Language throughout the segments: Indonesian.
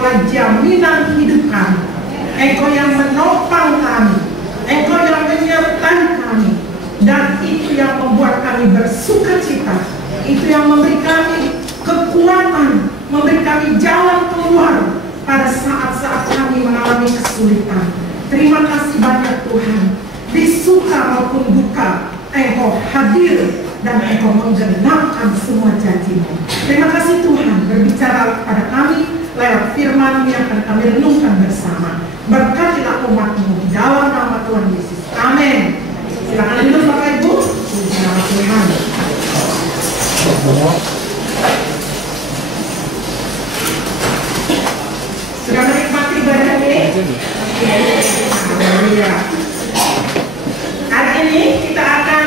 Engkaulah jaminan hidup kami. Engkau yang menopang kami, Engkau yang menyertai kami, dan itu yang membuat kami bersuka cita. Itu yang memberi kami kekuatan, memberi kami jalan keluar pada saat-saat kami mengalami kesulitan. Terima kasih banyak Tuhan. Di suka maupun duka, Engkau hadir dan Engkau menggenapkan semua janji-Mu. Terima kasih Tuhan berbicara pada kami lewat firman yang akan kami renungkan bersama. Berkatilah umat-Mu dalam nama Tuhan Yesus. Amin. Silakan duduk Bapak Ibu. Nama Tuhan. Sudah menikmati ibadah ini? Haleluya. Hari ini kita akan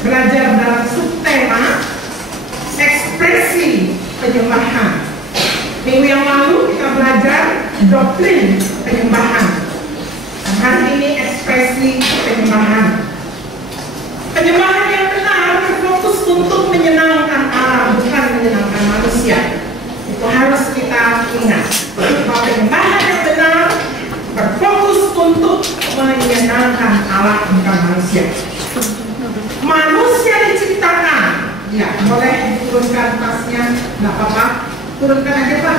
belajar dalam subtema ekspresi penyembahan. Minggu yang lalu kita belajar doktrin penyembahan. Hari ini ekspresi penyembahan. Penyembahan yang benar berfokus untuk menyenangkan Allah, bukan menyenangkan manusia. Itu harus kita ingat. Bahwa penyembahan yang benar berfokus untuk menyenangkan Allah, bukan manusia. Manusia diciptakan. Ya, boleh diturunkan tasnya, nggak apa-apa. Turunkan aja Pak.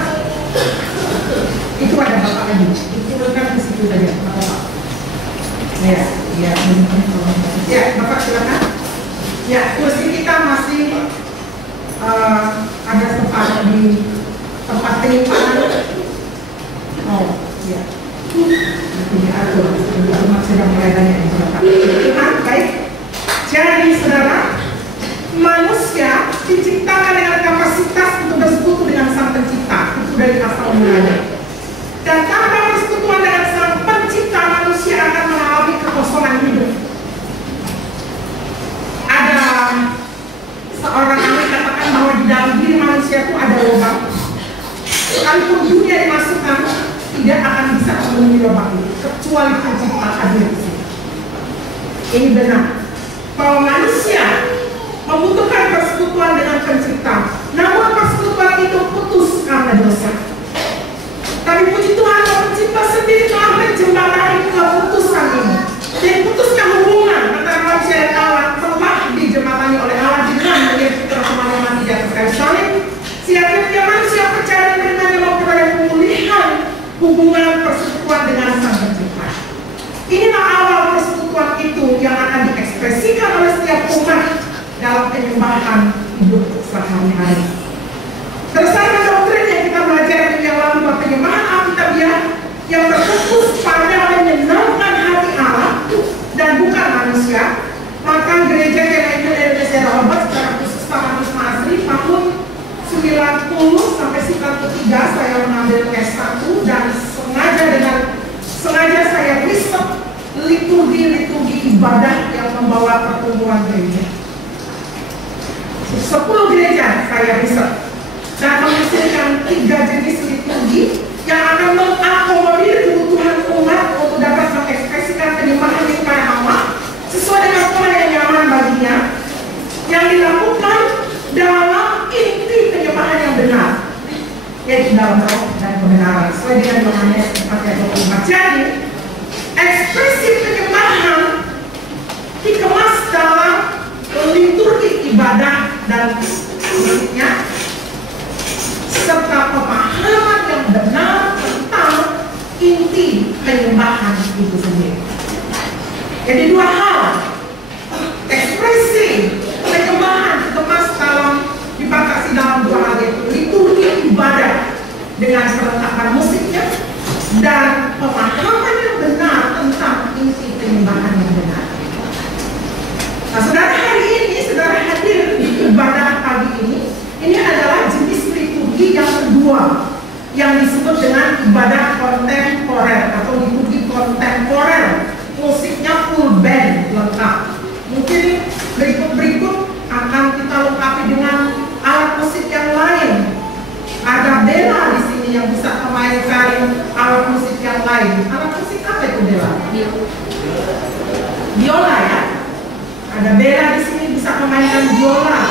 Itu ada Bapak lagi. Turunkan di situ saja, nggak apa-apa. Ya, ya, ya, Bapak silakan. Ya, kursi kita masih ada tempat di tempat penyimpanan. Oh, ya. Nanti diatur. Teman sedang mulai banyak yang Bapak. Tuhan, baik. Jadi saudara, manusia diciptakan dengan kapasitas untuk bersekutu dengan Sang Pencipta. Itu dari asal mulanya. Dan tanpa persekutuan dengan Sang Pencipta, manusia akan mengalami kekosongan hidup. Ada seorang ahli katakan bahwa di dalam diri manusia itu ada lubang. Sekalipun dunia dimasukkan, tidak akan bisa memenuhi lubang itu kecuali Pencipta hadir di sini. Ini benar bahwa manusia membutuhkan persekutuan dengan Pencipta. Namun persekutuan itu putus karena dosa. Tapi puji Tuhan, Pencipta sendiri telah menjembatani keputusan ini. Dan putuskan hubungan antara manusia dan Allah telah dijembatani oleh Allah dengan menyebut Rahman yang mati di atas kayu salib. Sehingga tiap manusia percaya dan beriman memperoleh pemulihan hubungan persekutuan dengan Sang Pencipta. Inilah awal persekutuan itu yang akan diekspresikan oleh setiap umat dalam penyembahan hidup sehari-hari. Berdasarkan doktrin yang kita belajar yang lalu bahwa penyembahan Alkitabiah yang berfokus pada menyenangkan hati Allah dan bukan manusia, maka gereja GKI Indonesia Rawabat secara khusus Taman Wisma Asri tahun 90 sampai 93 saya mengambil S1 dan sengaja saya riset liturgi ibadah yang membawa pertumbuhan gereja. 10 gereja saya riset dan menghasilkan 3 jenis liturgi yang akan mengakomodir kebutuhan umat untuk dapat mengekspresikan penyembahan kepada Allah sesuai dengan pola yang nyaman baginya, yang dilakukan dalam inti penyembahan yang benar, yaitu dalam roh dan kebenaran sesuai dengan Yohanes 4:24. Jadi ekspresi penyembahan dikemas dalam liturgi ibadah dan musiknya serta pemahaman yang benar tentang inti penyembahan itu sendiri. Jadi dua hal, ekspresi penyembahan dikemas dibatasi dalam dua hal, yaitu liturgi ibadah dengan perlengkapan musiknya dan pemahaman yang benar tentang inti penyembahan yang benar. Nah, saudara, hari ini saudara hadir di ibadah pagi ini adalah jenis liturgi yang kedua yang disebut dengan ibadah kontemporer atau liturgi kontemporer. Musiknya full band lengkap. Mungkin berikut akan kita lengkapi dengan alat musik yang lain. Ada Bella di sini yang bisa memainkan alat musik yang lain. Alat musik apa itu Bella? Biola ya. Ada Bella di sini bisa memainkan biola.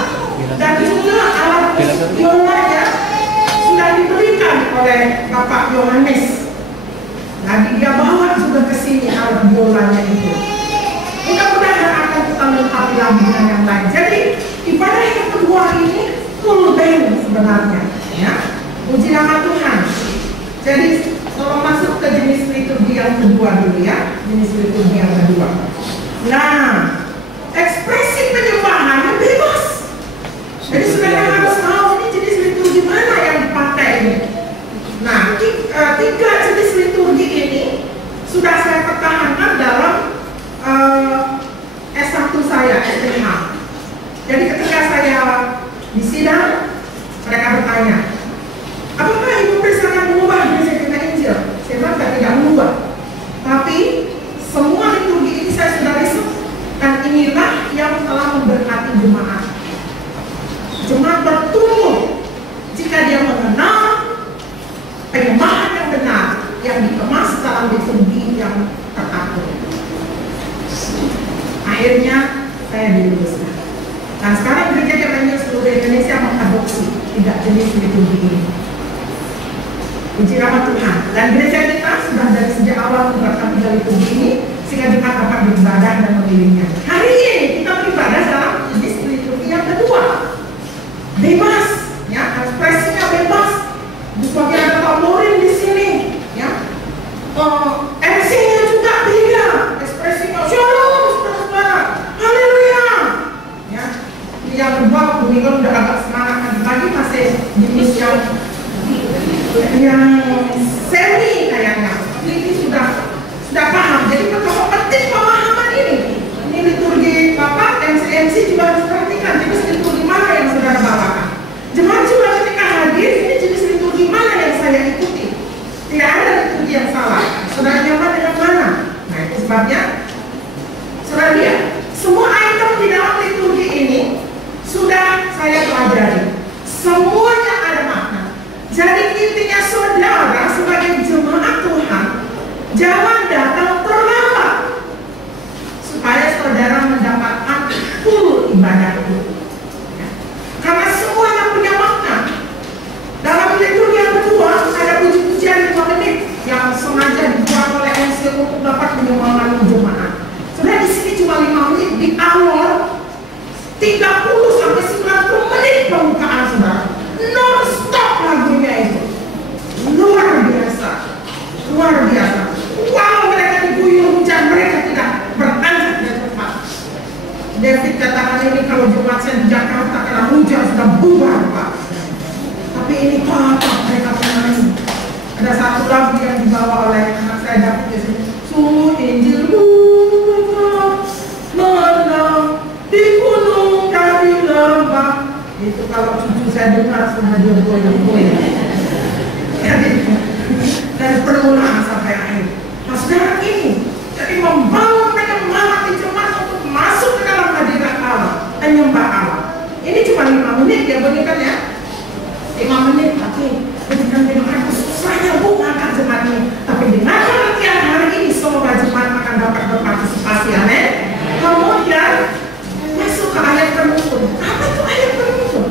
Dan juga alat musik biola ya sudah diberikan oleh Bapak Yohanes. Lagi dia bawa juga ke sini alat biolanya itu. Mudah-mudahan akan kita lengkapi lagi dengan yang lain. Jadi ibadah yang kedua ini full band sebenarnya, ya. Puji nama Tuhan. Jadi tolong masuk ke jenis liturgi yang kedua dulu ya, jenis liturgi yang kedua. Nah, ekspresi penyembahan bebas. Jadi saudara harus tahu ini jenis liturgi mana yang dipakai ini. Nah, tiga jenis liturgi ini sudah saya pertahankan dalam S1 saya, SMH. Jadi ketika saya di sidang, mereka bertanya, apakah Ibu Priscilla mengubah jenis Injil? Saya bilang saya tidak mengubah, tapi semua liturgi ini saya sudah riset, dan inilah yang telah memberkati jemaat. Jemaat bertumbuh jika dia mengenal penyembahan yang benar yang dikemas dalam liturgi yang teratur. Akhirnya saya diluluskan. Dan sekarang gereja Evangelis seluruh Indonesia mengadopsi tiga jenis liturgi ini. Puji nama Tuhan. Dan gereja kita sudah dari sejak awal menerapkan tiga liturgi ini sehingga jemaat dapat beribadah dan memilihnya. Hari ini kita beribadah dalam jenis liturgi yang kedua. Bebas, ya, ekspresinya bebas. Sebagai ada Pak Morin di sini, ya. MC-nya juga beda, ekspresinya shalom, saudara, haleluya, ya. Yang kedua, Buminggon udah agak semangat lagi masih jenis yang semi kayaknya. Ini sudah paham. Jadi betapa penting pemahaman ini. Ini liturgi Bapak, MC juga harus perhatikan jenis liturgi mana yang saudara bawakan. Jemaat juga ketika hadir, ini jenis liturgi mana yang saya ikuti. Tidak ada liturgi yang salah. Saudara nyaman dengan mana? Nah, itu sebabnya saudara lihat, semua item di dalam liturgi ini sudah saya pelajari. Semuanya ada makna. Jadi intinya saudara sebagai jemaat Tuhan, jangan datang terlambat supaya saudara mendapatkan full ibadah itu. Karena semuanya punya makna. Dalam liturgi yang kedua ada puji-pujian 5 menit yang sengaja dibuat oleh MC untuk dapat menyemangati jemaat. Sudah di sini cuma 5 menit, di awal 30 sampai 90 menit pembukaan saudara. Non stop lagunya itu. Luar biasa. Luar biasa. Wow, mereka diguyur hujan, mereka tidak berangkat dari tempat. David katakan ini kalau jemaat saya di Jakarta kena hujan sudah bubar Pak. Tapi ini Pak, mereka menyanyi. Ada satu lagu yang dibawa oleh anak saya David di sini. Sungguh Injilmu menang di gunung dan di lembah. Itu kalau cucu saya dengar sudah dia goyang-goyang. Dari permulaan sampai akhir. Nah saudara ini jadi membangun menyemangati jemaat untuk masuk ke dalam hadirat Allah, menyembah Allah. Ini cuma 5 menit ya, begini ya. 5 menit, oke. Berikan jemaat susahnya ngangkat jemaat ini. Tapi dengan pengertian hari ini semoga jemaat akan dapat berpartisipasi, amin. Kemudian masuk ke ayat penuntun. Apa itu ayat penuntun?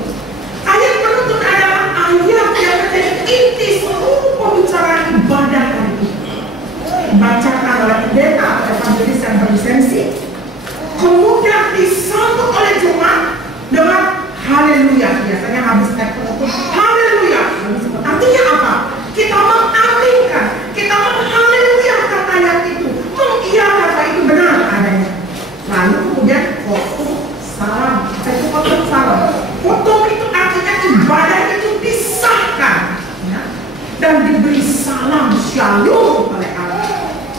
Ayat penuntun adalah ayat yang menjadi inti seluruh pembicaraan ibadah hari ini. Dibacakan oleh pendeta atau evangelis yang berlisensi, kemudian disambut oleh jemaat dengan haleluya. Biasanya habis ayat penuntun haleluya. Artinya apa? Kita mengaminkan, kita menghaleluyakan ayat itu, mengiyakan bahwa itu benar adanya. Lalu kemudian khotbah salam. Itu khotbah salam. Khotbah itu artinya ibadah itu disahkan, ya, dan diberi salam shalom oleh Allah.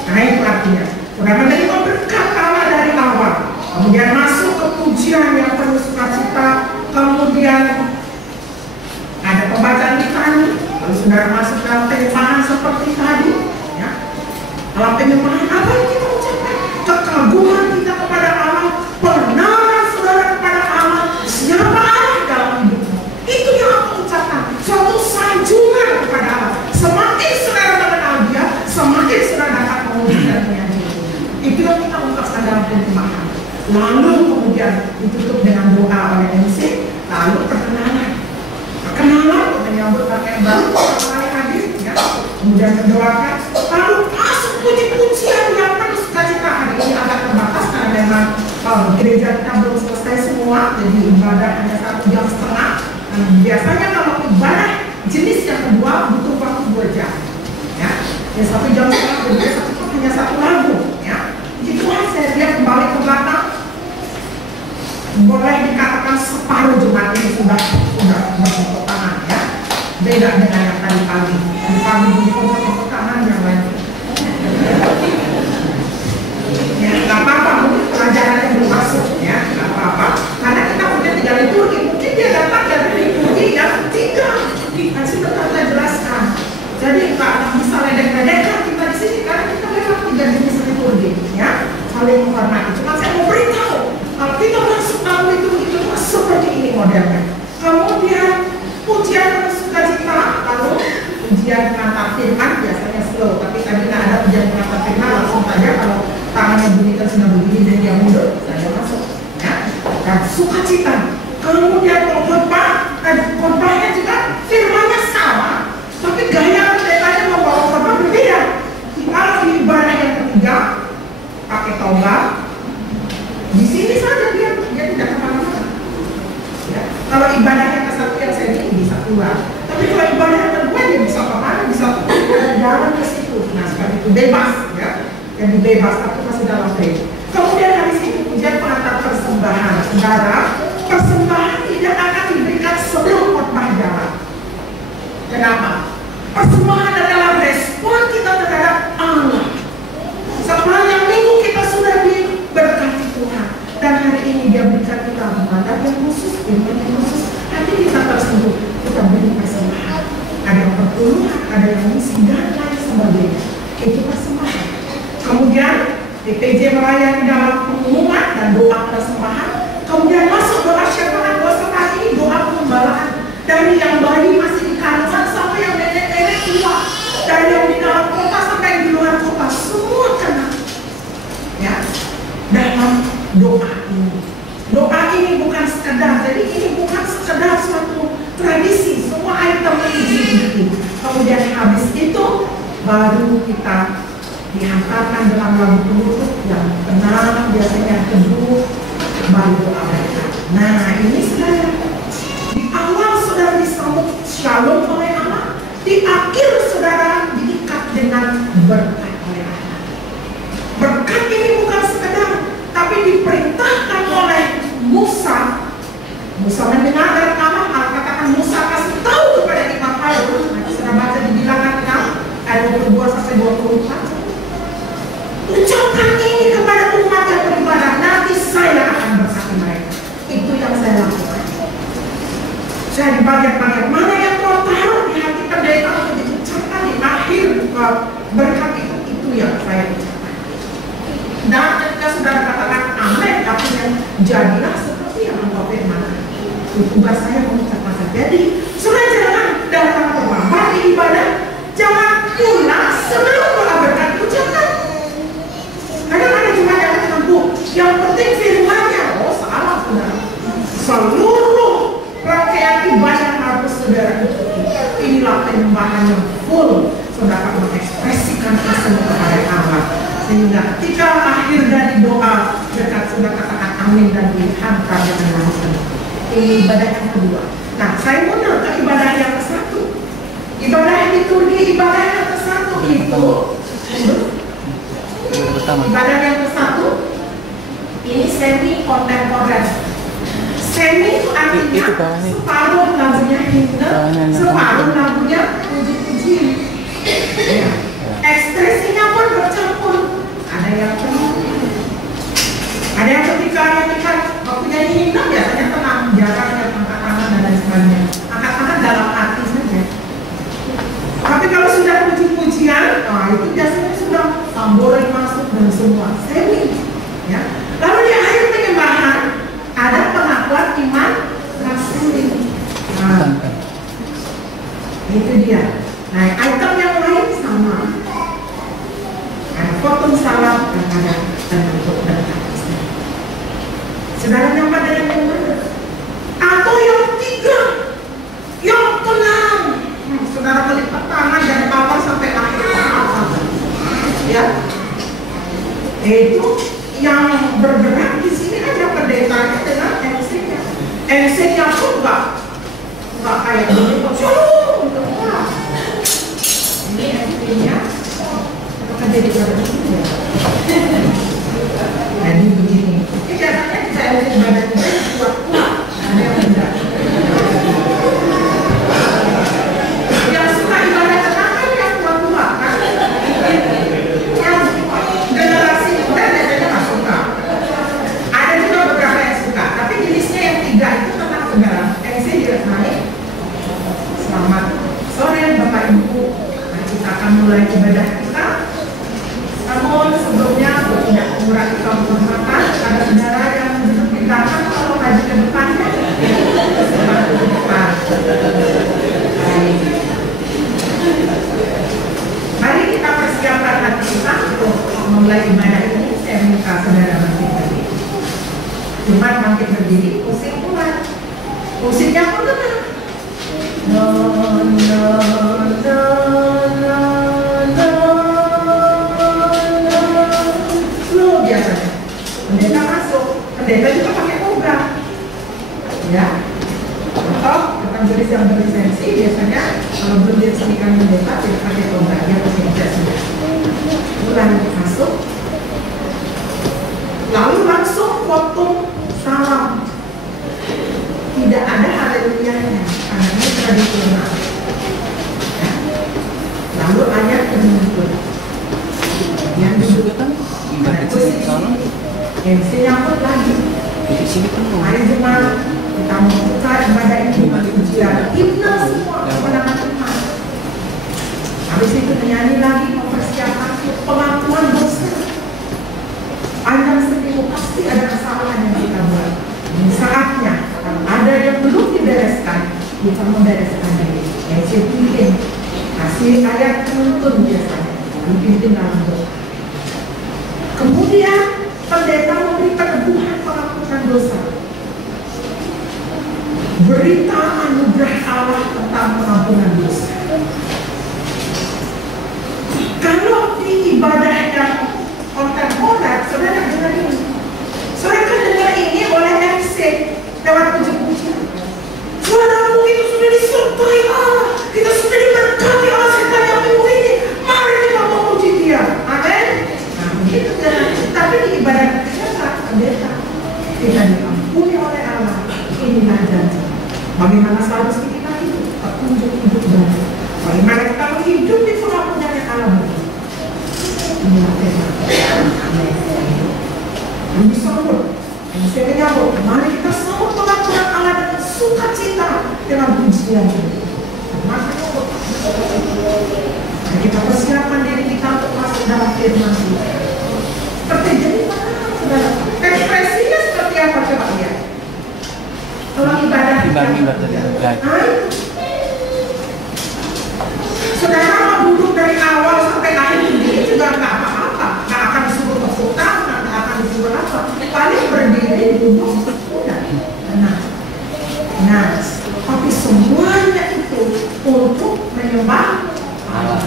Nah itu artinya sudah menerima berkat Allah dari awal. Kemudian masuk ke pujian yang penuh sukacita. Kemudian ada pembacaan litani. Lalu saudara masuk dalam penyembahan seperti tadi, ya. Dalam penyembahan apa yang kita ucapkan? Kekaguman kita kepada Allah, pengenalan saudara kepada Allah, siapa Allah dalam hidupmu. Itu yang aku ucapkan. Suatu sanjungan kepada Allah. Semakin saudara mengenal Dia, semakin saudara dapat memuji dan menyanyi. Itu yang kita ungkapkan dalam penyembahan. Lalu kemudian ditutup dengan doa oleh MC. Lalu perkenalan menyambut kakek baru pertama kali hadir, ya. kemudian mendoakan, lalu masuk puji-pujian yang penuh sukacita. Hari ini agak terbatas karena memang gereja kita belum selesai semua, jadi ibadah hanya 1,5 jam. Biasanya kalau ibadah jenis yang kedua butuh waktu 2 jam, ya 1,5 jam berbiasa cukup hanya 1 lagu, ya. Jadi Tuhan, saya lihat kembali ke belakang, boleh dikatakan separuh jemaat ini sudah bertepuk tangan, ya. Beda dengan yang tadi pagi belum bertepuk tangan yang lain. Ya, nggak apa-apa, mungkin pelajarannya belum masuk, ya, nggak apa-apa. Karena kita punya 3 liturgi, mungkin dia datang dari liturgi yang 3. Kan sudah kita jelaskan. Jadi nggak bisa ledek-ledekkan kita di sini karena kita memang 3 jenis liturgi, ya, saling menghormati. Cuma saya mau beritahu, kalau kita masuk dalam liturgi itu seperti ini modelnya. Kemudian pujian penuh sukacita, lalu pujian pengantar firman, biasanya slow, tapi tadi nggak ada pujian pengantar firman, langsung saja kalau tangannya bunyikan sudah begini dan dia mundur, saya masuk, ya. Dan sukacita. Kemudian khotbahnya juga firmannya sama, tapi gaya pendetanya membawa khotbah berbeda. Kalau di ibadah yang ketiga pakai toga, di sini saja dia tidak kemana-mana. Ya. Kalau ibadah yang ke-1 yang saya ini bisa keluar, tapi kalau ibadah yang kedua dia bisa kemana, bisa jalan ke situ. Nah, seperti itu bebas, ya. Yang bebas tapi masih dalam gereja. Kemudian habis itu pujian pengantar persembahan. Saudara, persembahan tidak akan diberikan sebelum khotbah jalan. Kenapa? Persembahan adalah respon kita terhadap Allah. Sepanjang minggu kita sudah diberkati Tuhan, dan hari ini dia berikan kita mandat yang khusus, firman yang khusus. Hati kita tersentuh, kita beri persembahan. Ada yang perpuluhan, ada yang misi dan lain sebagainya. Itu persembahan. Kemudian DPJ melayani dalam pengumuman dan doa persembahan. Kemudian masuk doa syafaat. Doa syafaat ini doa pengembalaan dari yang bayi masih di kandungan sampai yang nenek-nenek tua, dari yang di dalam kota sampai yang di luar kota, semua kena, ya, dalam doa ini. Doa ini bukan sekedar, jadi ini bukan sekedar suatu tradisi, semua item ini. Kemudian habis itu baru kita dihantarkan dalam lagu penutup yang tenang, biasanya teduh, baru doa mereka. Nah, ini saudara, di awal saudara disambut shalom oleh Allah, di akhir saudara diikat dengan berkat oleh Allah. Berkat ini bukan sekedar, tapi diperintahkan oleh Musa. Musa mendengar dari Allah, katakan Musa kasih tahu kepada Imam Harun. Nanti sudah baca di Bilangan 6 ayat 22-24. Ucapkan ini kepada umat yang beribadah, nanti saya akan berkati mereka. Itu yang saya lakukan. Saya di bagian-bagian mana yang mau taruh di hati pendeta untuk diucapkan di akhir berkat itu yang saya ucapkan. Dan ketika saudara katakan amin, artinya jadilah seperti yang engkau firmankan. Tugas saya mengucapkan saja. Jadi saudara jangan datang terlambat di ibadah, jangan pulang sebelum doa berkat ucapkan. Kadang ada cuma yang tertentu, yang penting firmannya. Oh, salah saudara. Seluruh rangkaian ibadah harus saudara ikuti. Inilah penyembahan yang full, saudara mengekspresikan kasih kepada Allah. Sehingga ketika akhir dari doa berkat, saudara katakan amin dan dihantar dengan langsung. Ini ibadah yang kedua. Nah, saya mundur ke ibadah yang ke-1. Ibadah liturgi, ibadah yang ke-1 itu ibadah yang ke-1 ini semi kontemporer. Semi itu artinya separuh lagunya himne, separuh lagunya puji-puji. Ya. Ekspresinya pun bercampur. Ada yang penuh, ada yang ketika nyanyikan waktunya himne biasanya tenang, jarang yang angkat tangan dan lain sebagainya. Angkat tangan dalam hati saja. Tapi kalau sudah puji-pujian, itu biasanya sudah tambori masuk dan semua semi, ya. Lalu di akhir penyembahan ada pengakuan iman rasuli. Nah, itu dia. Nah, item yang lain sama. Ada potong salam dan ada bentuk berkat. Saudara yang pada yang mana? Atau yang tiga, yang tenang. Saudara melipat tangan dari awal sampai akhir. ya. Itu yang bergerak di sini aja pendetanya dengan MC-nya. MC-nya pun nggak kayak gini kok. Ini MC-nya apakah jadi badan ya? Jadi begini. Ini biasanya saya lihat badan kita kuat-kuat. Ada yang enggak. Yang suka ibadah tenang kan yang kuat-kuat kan? Yang generasi muda biasanya nggak suka. Ada juga beberapa yang suka, tapi jenisnya yang 3 itu tenang sekarang. MC juga naik. Selamat sore Bapak Ibu. Nah, kita akan mulai ibadah kita. Namun sebelumnya tidak mengurangi kehormatan pada saudara yang duduk di belakang kalau maju ke depannya. Maju ke depan. Mari kita persiapkan hati kita untuk memulai ibadah ini. Saya minta saudara bangkit berdiri. Cuma bangkit berdiri, pusing mulai. Pusingnya pun tenang. No, no, no, no, no. Slow biasanya. Pendeta masuk. Pendeta juga pakai program. Ya. Atau evangelis yang berlisensi biasanya kalau belum diresmikan pendeta tidak pakai program, dia pakai ijazah. Mulai masuk. Lalu langsung potong salam. Tidak ada haleluyanya karena ini tradisional. Ya. Lalu ayat penuntut. Yang disebutkan MC nyambut lagi. Hari Jumat kita membuka ibadah ini dengan ujian himne semua kemenangan Tuhan. Habis itu menyanyi lagi mempersiapkan pengakuan dosa. Panjang seminggu pasti ada kesalahan yang kita buat. Ini saatnya kalau ada yang belum dibereskan, kita membereskan diri. MC pimpin, kasih ayat penuntun biasanya, dipimpin dalam doa. Kemudian pendeta memberi peneguhan pengampunan dosa. Berita anugerah Allah tentang pengampunan dosa. Kalau di ibadah yang kontemporer, saudara dengar ini. Saudara kan dengar ini oleh MC lewat puji-pujian. Saudara mungkin sudah disertai Allah, kita sudah diberkati Allah sepanjang minggu ini. Mari kita memuji Dia. Amin. Itu kan, tapi di ibadah kita pendeta kita diampuni oleh Allah. Inilah janji. Bagaimana seharusnya kita hidup, petunjuk hidup baru. Bagaimana kita hidup di pengampunan yang Allah beri. Inilah tema. Amin. Ini sambut, ini saya menyambut. Mari kita sambut pengampunan Allah dengan sukacita, dengan pujian. Mari kita persiapkan diri kita untuk masuk dalam firman Tuhan. Seperti jadi mana saudara? Ekspresinya seperti apa coba lihat? Kalau ibadah saudara mau duduk dari awal sampai akhir ini juga nggak apa-apa, nggak akan disuruh tepuk tangan, nggak akan disuruh apa. Paling berdiri duduk udah tenang. Nah, tapi semuanya itu untuk menyembah Allah.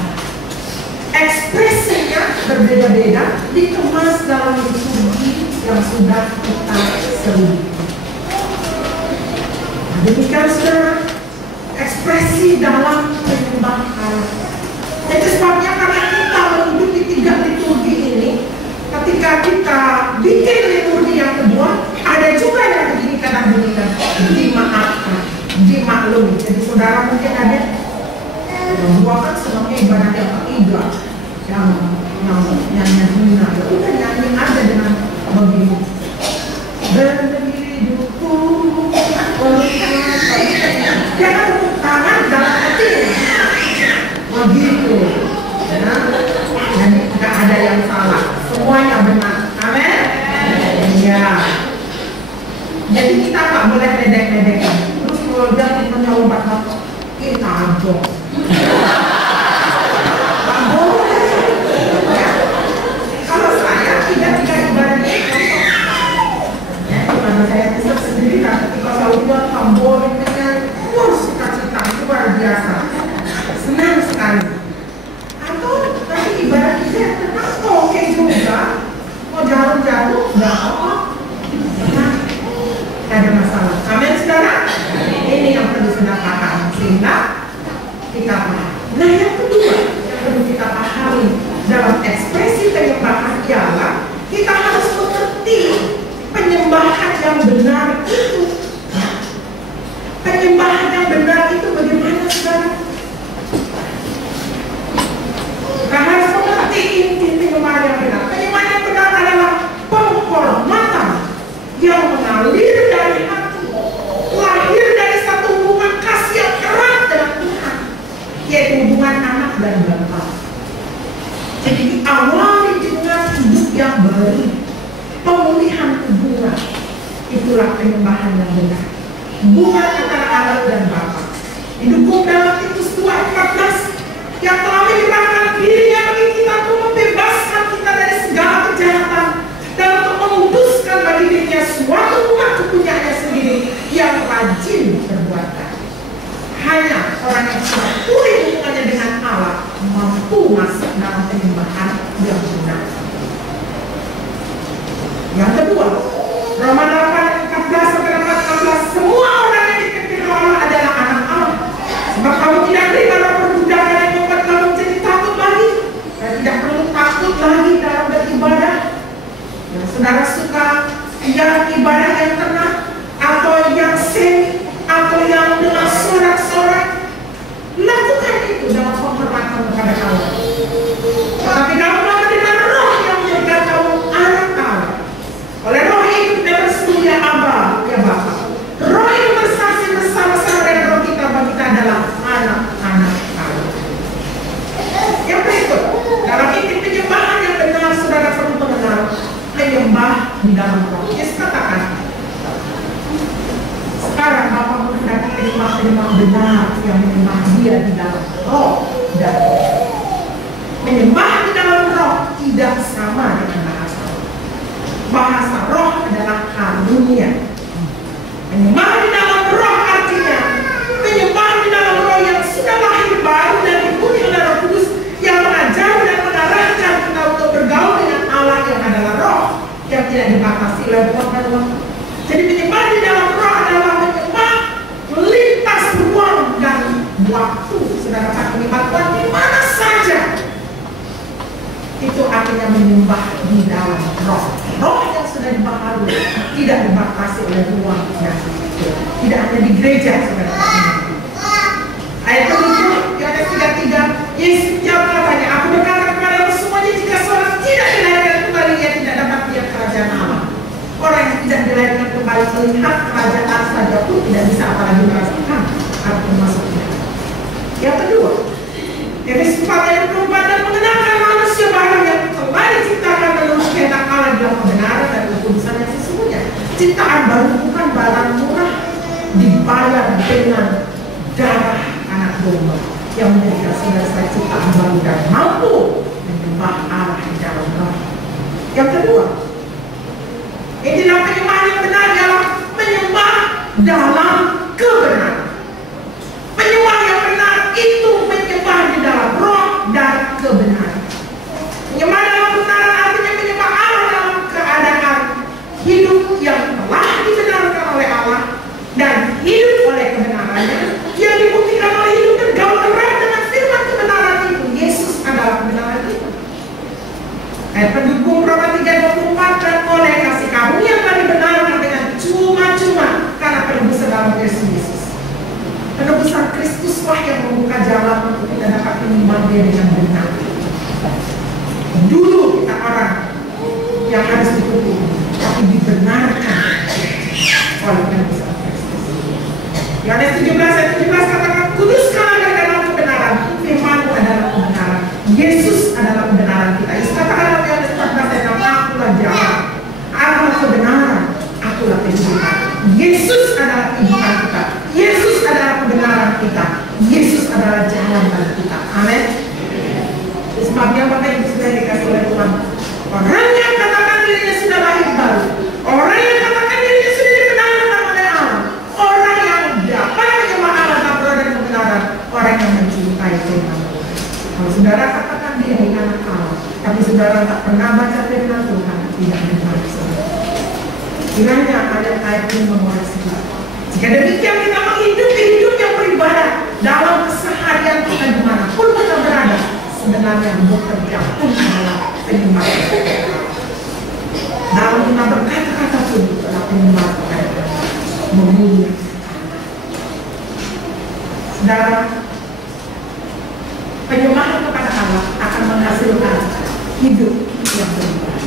Ekspresinya berbeda-beda, dikemas dalam liturgi yang sudah kita selidiki. Demikian saudara, ekspresi dalam menyembah Allah. Itu sebabnya karena kita mengikuti 3 liturgi ini, ketika kita bikin liturgi yang kedua, ada juga yang begini kadang-kadang dimaafkan, dimaklumi. Jadi saudara mungkin ada bahwa kan senangnya ibadah yang ketiga, yang nyanyi ya udah nyanyi aja dengan begini. Berhidupku, jangan tepuk tangan dalam hati, begitu. Jadi tidak ada yang salah, semuanya benar. Amin. Ya. Jadi kita nggak boleh ledek-ledekan. Terus kalau dia punya obat kita ambil. Kalau saya tidak ibadah ini, ya, karena saya bisa sendiri kan, ketika saya udah tambol dengan sukacita luar biasa, senang sekali. Atau tadi ibadah kita yang tenang, sudah benar. Tidak ada masalah. Amin, saudara. Ini yang perlu saudara paham sehingga kita paham. Nah, yang kedua yang perlu kita pahami dalam ekspresi penyembahan Allah, kita harus mengerti penyembahan yang benar itu. Penyembahan yang benar itu bagaimana, saudara? Kita harus mengerti inti penyembahan yang benar. Penyembahan yang benar adalah penghormatan yang mengalir dari hati, lahir dari satu hubungan kasih yang erat dengan Tuhan, yaitu hubungan anak dan bapa. Jadi diawali dengan hidup yang baru, pemulihan hubungan. Itulah penyembahan yang benar. Hubungan antara anak dan bapa didukung dalam Titus 2:14 yang telah menyerahkan dirinya bagi kita untuk membebaskan kita dari segala kejahatan dan untuk memutuskan bagi dirinya suatu umat kepunyaannya sendiri yang rajin berbuat baik. Hanya orang yang sudah pulih hubungannya dengan Allah mampu masuk dalam penyembahan yang benar. Yang kedua, Roma 8:14-16, semua orang yang dipimpin Allah adalah anak Allah. Sebab kamu tidak terima roh perbudakan yang membuat kamu menjadi takut lagi, dan tidak perlu takut lagi dalam beribadah. Yang saudara suka yang ibadah yang tenang, atau yang semi, atau yang dengan sorak-sorak, lakukan itu dalam penghormatan kepada Allah. Tetapi kamu dengan roh yang menjadikan kamu anak Allah. Oleh roh itu kita berseru ya Aba, ya Bapa. Roh itu bersaksi bersama-sama dengan roh kita bahwa kita adalah anak-anak Allah. Yang berikut, dalam inti penyembahan yang benar, saudara perlu mengenal menyembah di dalam roh. Yesus katakan, sekarang Bapa menghendaki penyembah-penyembah benar yang menyembah Dia di dalam roh dan menyembah di dalam roh tidak sama dengan bahasa roh. Bahasa roh adalah karunia. Menyembah di dalam roh artinya menyembah di dalam roh yang sudah lahir baru dan dipenuhi oleh Roh Kudus yang mengajar dan mengarahkan kita untuk bergaul dengan Allah yang adalah roh yang tidak dibatasi oleh ruang dan waktu. Jadi menyembah di dalam roh adalah menyembah melintas ruang dan waktu. Saudara Pak menyembah Tuhan di mana saja. Itu artinya menyembah di dalam roh. Roh yang sudah dibaharui tidak dibatasi oleh ruang dan waktu. Tidak hanya di gereja, saudara Pak. Ayat 7, Yohanes 3:3, Yesus jawab katanya, aku berkata kepadamu semuanya, jika seorang tidak dilahirkan kembali, ia tidak dapat melihat kerajaan Allah. Orang yang tidak dilahirkan kembali melihat kerajaan saja pun tidak bisa apalagi merasakan atau masuknya. Yang kedua, Efesus 4:24, dan mengenalkan manusia baru yang telah diciptakan menurut kehendak Allah dalam kebenaran dan kekudusan yang sesungguhnya. Ciptaan baru bukan barang murah, dibayar dengan darah anak domba yang menjadikan saudara ciptaan baru dan mampu menyembah Allah di dalam roh. Yang kedua, inilah penyembahan yang benar adalah menyembah dalam kebenaran. Penyembah yang benar itu menyembah di dalam roh dan kebenaran. Menyembah dalam kebenaran artinya menyembah Allah dalam keadaan hidup yang telah dibenarkan oleh Allah dan hidup oleh kebenarannya yang dibuktikan oleh hidup dan gaul erat dengan firman kebenaran itu. Yesus adalah kebenaran itu. Ayat pendukung Roma 3:24, dan oleh kasih karunia yang telah dibenarkan dengan cuma-cuma karena penebusan dalam Yesus. Penebusan Kristuslah yang membuka jalan untuk kita dapat menyembah Dia dengan benar. Dulu kita orang yang harus dihukum, tapi dibenarkan oleh penebusan Kristus. Yohanes 17:17 katakan, kuduskanlah dari dalam kebenaran, firman-Mu adalah kebenaran. Yesus adalah kebenaran kita. Yesus katakan dalam Yohanes 14:6, akulah jalan, akulah kebenaran, akulah kehidupan. Yesus adalah kehidupan kita. Yesus adalah kebenaran kita. Yesus adalah jalan bagi kita. Amin. Sebabnya Bapak Ibu sudah dikasih oleh Tuhan, orang yang katakan dirinya sudah lahir baru, orang yang katakan dirinya sudah dibenarkan oleh Allah, orang yang dapat menyembah Allah dalam roh dan kebenaran, orang yang mencintai firman Tuhan. Kalau saudara katakan dia anak Allah, tapi saudara tak pernah baca firman Tuhan, tidak benar. Kiranya ayat-ayat ini mengoreksi kita. Jika demikian kita menghidupi hidup yang beribadah dalam keseharian kita dimanapun kita berada, sebenarnya bekerja pun adalah penyembah. Dalam kita berkata-kata pun adalah penyembah kepada memuji. Saudara, penyembahan kepada Allah akan menghasilkan hidup yang beribadah.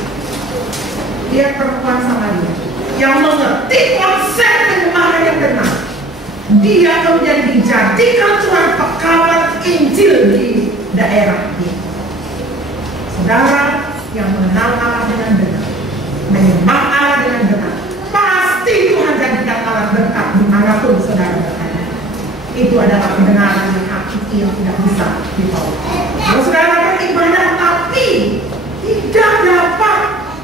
Dia perempuan Samaria yang mengerti konsep penyembahan yang benar. Dia kemudian dijadikan tuan pekawan Injil di daerah ini. Saudara yang mengenal Allah dengan benar, menyembah Allah dengan benar, pasti Tuhan jadikan alat berkat dimanapun saudara berada. Itu adalah kebenaran yang hakiki yang tidak bisa ditolak. Kalau saudara beribadah tapi tidak dapat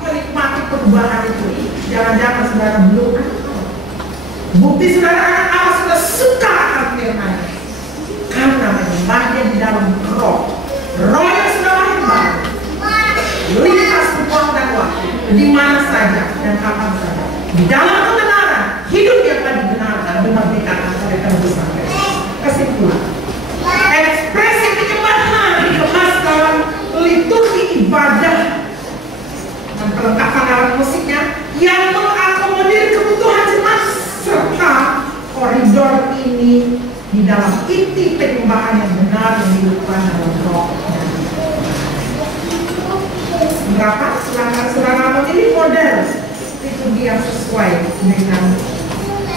menikmati perubahan itu, jangan-jangan saudara belum bukti saudara anak Allah sudah suka akan firman, karena menyembahnya di dalam roh yang sudah lahir baru, lintas ruang dan waktu, di mana saja dan kapan saja, di dalam kebenaran, hidup yang tadi benarkan, dimerdekakan oleh tebusan Kristus. Kesimpulan, ekspresi penyembahan dikemas dalam liturgi ibadah dan perlengkapan alat musiknya yang mengakomodir kebutuhan jemaat, serta koridor ini di dalam inti penyembahan yang benar yang dilakukan dalam roh. Berapa saudara memilih model liturgi yang sesuai dengan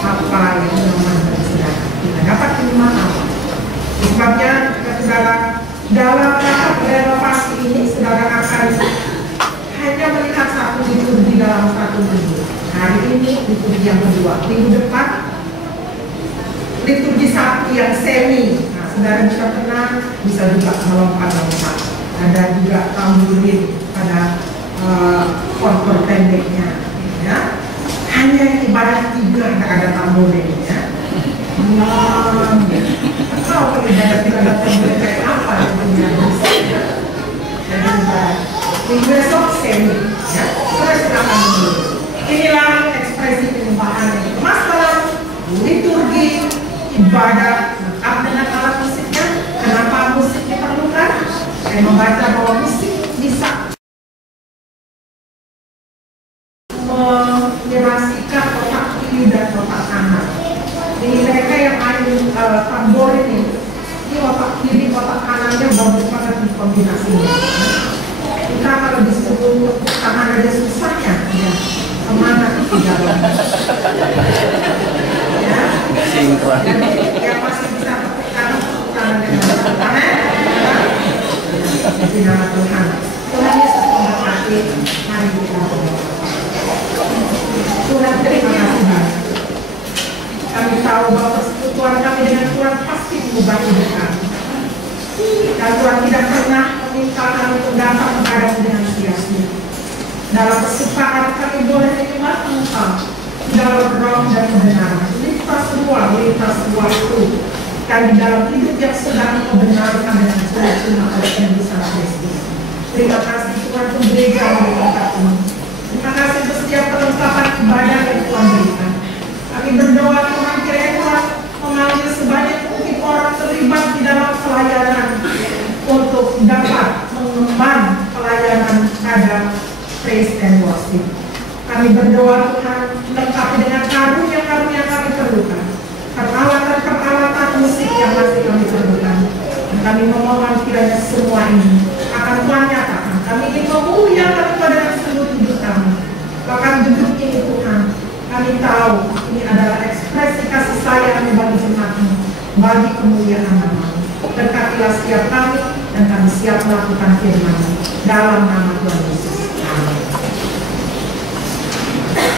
apa yang dimaksudkan saudara, kita dapat menyembah Allah. Sebabnya saudara dalam tahap renovasi ini saudara akan hanya melihat satu liturgi dalam satu minggu. Hari ini liturgi yang kedua, minggu depan liturgi Sabtu yang semi. Nah, saudara bisa tenang, bisa juga melompat-lompat. Ada juga tamburin pada kontor pendeknya, ya. Hanya yang ibadah 3 tidak ada tamburinnya. Kalau ibadah tidak ada tamburin kayak apa yang bisa? Minggu besok semi, ya. Terus silakan dulu. Inilah ekspresi penyembahan yang dikemas dalam liturgi ibadah lengkap dengan alat musiknya. Kenapa musik diperlukan? Saya membaca bahwa musik bisa menyerasikan otak kiri dan otak kanan. Jadi mereka yang main tambor ini otak kiri, otak kanannya bagus banget di kombinasinya. Kita kalau disuruh tangan aja susahnya, ya kemana tidak ya. Yang masih bisa tekan tangannya dengan tangan. Di nama Tuhan, Tuhan Yesus memberkati. Mari kita berdoa. Tuhan, terima kasih banyak. Kami tahu bahwa persekutuan kami dengan Tuhan pasti mengubah hidup kami. Dan Tuhan tidak pernah meminta kami untuk datang kepadamu dengan sia-sia. Dalam kesukaan kami boleh menyembah Engkau dalam roh dan kebenaran, lintas ruang, lintas waktu, dan di dalam hidup yang sedang Engkau benarkan dengan cuma oleh tebusan Kristus. Terima kasih Tuhan untuk gereja yang berkati. Terima kasih untuk setiap perlengkapan ibadah yang Tuhan berikan. Kami berdoa Tuhan kiranya Tuhan memanggil sebanyak mungkin orang terlibat di dalam pelayanan untuk dapat mengemban pelayanan pada praise and worship. Kami berdoa Tuhan lengkapi dengan karunia-karunia kami perlukan, peralatan-peralatan musik yang masih kami perlukan. Dan kami memohon kiranya semua ini akan Tuhan nyatakan. Kami ingin memuliakan kepada seluruh hidup kami. Bahkan duduk ini Tuhan, kami tahu ini adalah ekspresi kasih sayang bagi jemaat-Mu, bagi kemuliaan nama-Mu. Berkatilah setiap kami dan kami siap melakukan firman-Mu dalam nama Tuhan Yesus.